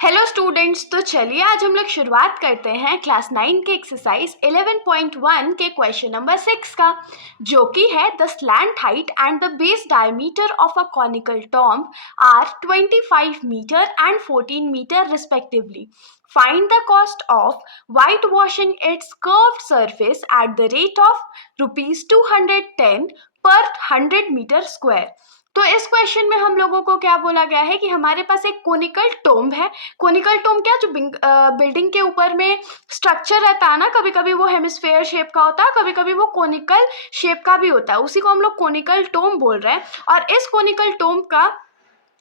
Hello students, तो चलिए आज हम लोग शुरुआत करते हैं क्लास 9 के एक्सरसाइज 11.1 के क्वेश्चन नंबर 6 का, जो कि है the slant height and the base diameter of a conical tomb are 25 metre and 14 metre respectively. Find the cost of whitewashing its curved surface at the rate of rupees 210 per 100 meter square. तो इस question में हम लोगों को क्या बोला गया है कि हमारे पास एक कोनिकल टोम्ब है. कोनिकल टोम्ब क्या, जो बिल्डिंग के ऊपर में स्ट्रक्चर रहता है ना, कभी कभी वो हेमिस्फेयर शेप का होता है, कभी कभी वो कोनिकल शेप का भी होता है, उसी को हम लोग कोनिकल टोम्ब बोल रहे हैं. और इस कोनिकल टोम्ब का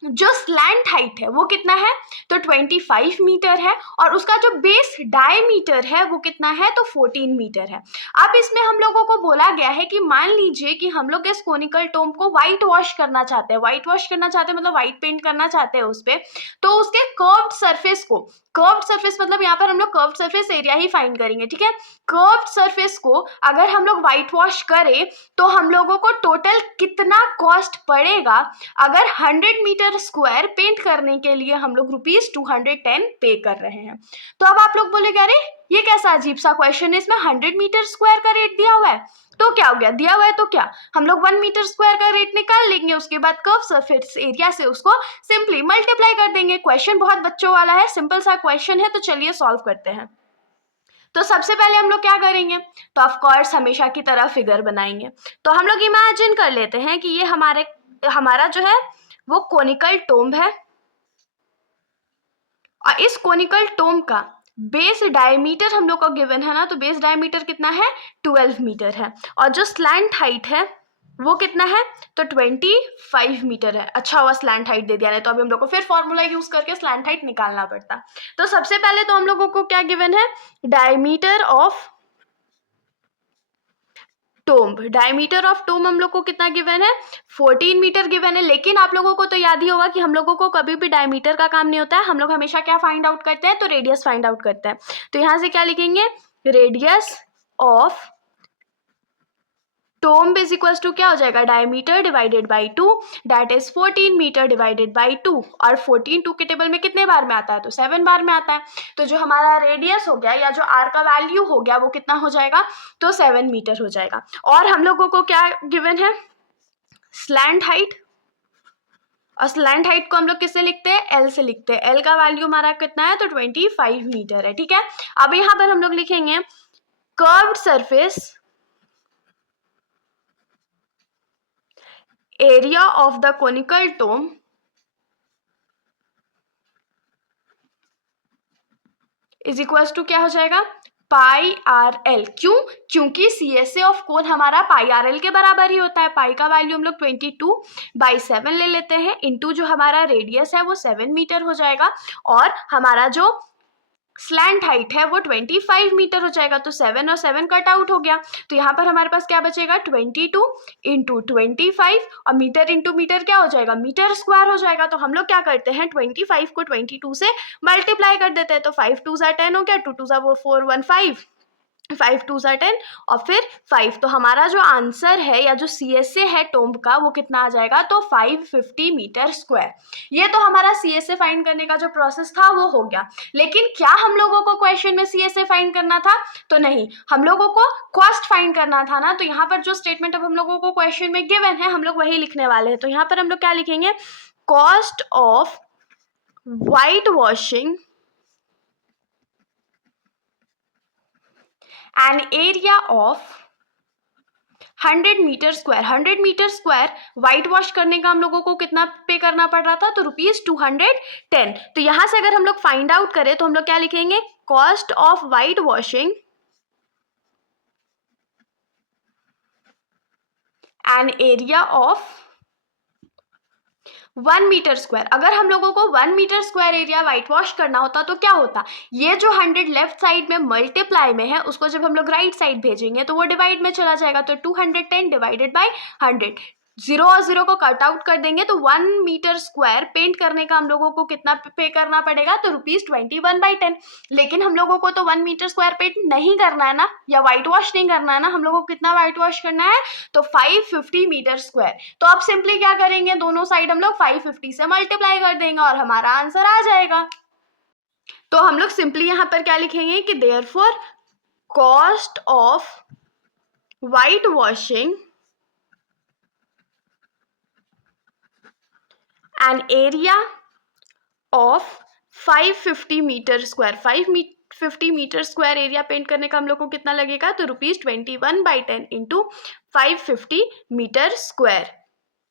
जो स्लैंट हाइट है वो कितना है, तो 25 मीटर है, और उसका जो बेस डायमीटर है वो कितना है, तो 14 मीटर है. अब इसमें हम लोगों को बोला गया है कि मान लीजिए कि हम लोग इस कोनिकल टोम्ब को व्हाइट वॉश करना चाहते हैं. व्हाइट वॉश करना चाहते हैं मतलब व्हाइट पेंट करना चाहते हैं उस पर. तो उसके कर्व्ड सरफेस को, कर्व्ड सरफेस मतलब यहाँ पर हम लोग कर्व्ड सरफेस एरिया ही फाइंड करेंगे, ठीक है. कर्व्ड सरफेस को अगर हम लोग व्हाइट वॉश करें तो हम लोगों को टोटल कितना कॉस्ट पड़ेगा. अगर 100 मीटर स्क्वायर पेंट करने के लिए हम लोग रुपीज 210 पे कर रहे हैं. तो अब आप लोग बोलेंगे अरे ये कैसा अजीब सा क्वेश्चन है, इसमें 100 मीटर स्क्वायर का रेट दिया हुआ है. तो क्या हो गया, दिया हुआ है तो क्या, हम लोग 1 मीटर स्क्वायर का रेट निकाल लेंगे, उसके बाद कर्व सरफेस एरिया से उसको सिंपली मल्टीप्लाई कर देंगे. क्वेश्चन बहुत बच्चों वाला है, सिंपल सा क्वेश्चन है, तो चलिए सॉल्व करते हैं. तो सबसे पहले हम लोग क्या करेंगे, तो ऑफ कोर्स हमेशा की तरह फिगर बनाएंगे. तो हम लोग इमेजिन कर लेते हैं कि ये हमारा जो है वो कोनिकल टोम्ब है, और इस कोनिकल टोम्ब का बेस डायमीटर हम लोग को गिवन है ना, तो बेस डायमीटर कितना है, 12 मीटर है, और जो स्लैंट हाइट है वो कितना है, तो 25 मीटर है. अच्छा हुआ स्लैंट हाइट दे दिया, नहीं तो अभी हम लोग को फिर फॉर्मूला यूज करके स्लैंट हाइट निकालना पड़ता. तो सबसे पहले तो हम लोगों को क्या गिवन है, diameter of tomb. Diameter of tomb हम लोग को कितना गिवन है, 14 मीटर गिवन है. लेकिन आप लोगों को तो याद ही होगा कि हम लोगों को कभी भी डायमीटर का काम नहीं होता है, हम लोग हमेशा क्या फाइंड आउट करते हैं, तो रेडियस फाइंड आउट करते हैं. तो यहाँ से क्या लिखेंगे, radius of tomb is equal to क्या हो जाएगा, diameter divided by 2, that is 14 metre divided by 2. और 14 2 के टेबल में कितने बार में आता है, तो 7 बार में आता है. तो जो हमारा रेडियस हो गया या जो आर का वैल्यू हो गया वो कितना हो जाएगा, तो 7 मीटर हो जाएगा. और हम लोगों को क्या गिवन है, स्लैंट हाइट. और स्लैंट हाइट को हम लोग किससे लिखते हैं, एल से लिखते हैं. एल का वैल्यू हमारा कितना है, तो 25 मीटर है, ठीक है. अब यहाँ पर हम लोग लिखेंगे curved surface area of the conical tomb is equal to क्या हो जाएगा, पाई आर एल. क्यों, क्योंकि C S A of cone हमारा पाई आर एल के बराबर ही होता है. पाई का वैल्यू हम लोग 22/7 ले लेते हैं, इंटू जो हमारा रेडियस है वो 7 मीटर हो जाएगा, और हमारा जो स्लैंट हाइट है वो 25 मीटर हो जाएगा. तो 7 और 7 कट आउट हो गया, तो यहाँ पर हमारे पास क्या बचेगा, 22 इंटू 25, और मीटर इंटू मीटर क्या हो जाएगा, मीटर स्क्वायर हो जाएगा. तो हम लोग क्या करते हैं, 25 को 22 से मल्टीप्लाई कर देते हैं. तो 5 2 10 हो गया, 2 2 4 1 5, 5 2 10 और फिर 5. तो हमारा जो आंसर है या जो सी एस ए है टोम्ब का वो कितना आ जाएगा, तो 550 मीटर स्क्वायर. ये तो हमारा सी एस ए फाइंड करने का जो प्रोसेस था वो हो गया. लेकिन क्या हम लोगों को क्वेश्चन में सी एस ए फाइंड करना था, तो नहीं, हम लोगों को कॉस्ट फाइंड करना था ना. तो यहाँ पर जो स्टेटमेंट अब हम लोगों को क्वेश्चन में गिवन है हम लोग वही लिखने वाले हैं. तो यहाँ पर हम लोग क्या लिखेंगे, cost of white washing an area of 100 metre square. 100 metre square white wash करने का हम लोगों को कितना पे करना पड़ रहा था, तो रुपीज 210. तो यहां से अगर हम लोग फाइंड आउट करें तो हम लोग क्या लिखेंगे, cost of white washing an area of 1 metre square. अगर हम लोगों को 1 metre square area white wash करना होता तो क्या होता, ये जो 100 लेफ्ट साइड में मल्टीप्लाई में है उसको जब हम लोग राइट साइड भेजेंगे तो वो डिवाइड में चला जाएगा. तो 210 डिवाइडेड बाई 100, 0 और 0 को कट आउट कर देंगे, तो 1 मीटर स्क्वायर पेंट करने का हम लोगों को कितना पे करना पड़ेगा, तो रुपीज 21/10. लेकिन हम लोगों को तो 1 मीटर स्क्वायर पेंट नहीं करना है ना, या व्हाइट वॉश नहीं करना है ना, हम लोगों को कितना व्हाइट वॉश करना है, तो 550 मीटर स्क्वायर. तो अब सिंपली क्या करेंगे, दोनों साइड हम लोग 550 से मल्टीप्लाई कर देंगे और हमारा आंसर आ जाएगा. तो हम लोग सिंपली यहाँ पर क्या लिखेंगे कि therefore cost of white washing an area of 550 metre square, 550 metre square area paint करने का हम लोग को कितना लगेगा, तो ₹21/10 इंटू 550 मीटर स्क्वायर।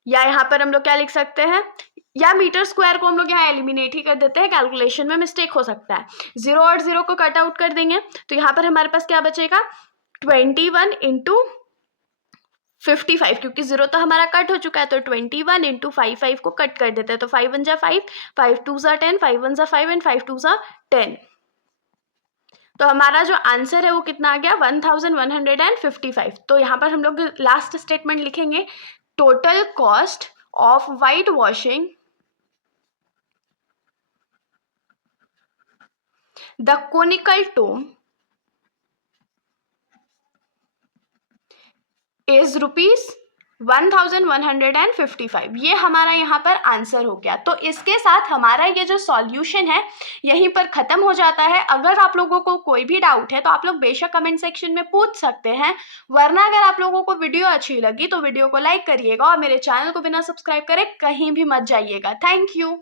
या यहाँ पर हम लोग क्या लिख सकते हैं, या मीटर स्क्वायर को हम लोग यहाँ एलिमिनेट ही कर देते हैं, कैलकुलेशन में मिस्टेक हो सकता है। 0 और 0 को कट आउट कर देंगे तो यहाँ पर हमारे पास क्या बचेगा, 21 इंटू 55, क्योंकि 0 तो हमारा कट हो चुका है, तो 21 इंटू 55 को कट कर देते हैं, तो 5 1 जा 5, 5 2 जा 10, 5 1 जा 5 एंड 5 2 जा 10। तो हमारा जो आंसर है वो कितना आ गया, 1155। तो यहाँ पर हम लोग लास्ट स्टेटमेंट लिखेंगे, total cost of white washing the conical tomb is ₹1155। ये हमारा यहाँ पर आंसर हो गया। तो इसके साथ हमारा ये जो सॉल्यूशन है यहीं पर ख़त्म हो जाता है। अगर आप लोगों को कोई भी डाउट है तो आप लोग बेशक कमेंट सेक्शन में पूछ सकते हैं, वरना अगर आप लोगों को वीडियो अच्छी लगी तो वीडियो को लाइक करिएगा और मेरे चैनल को बिना सब्सक्राइब करे कहीं भी मत जाइएगा। Thank you.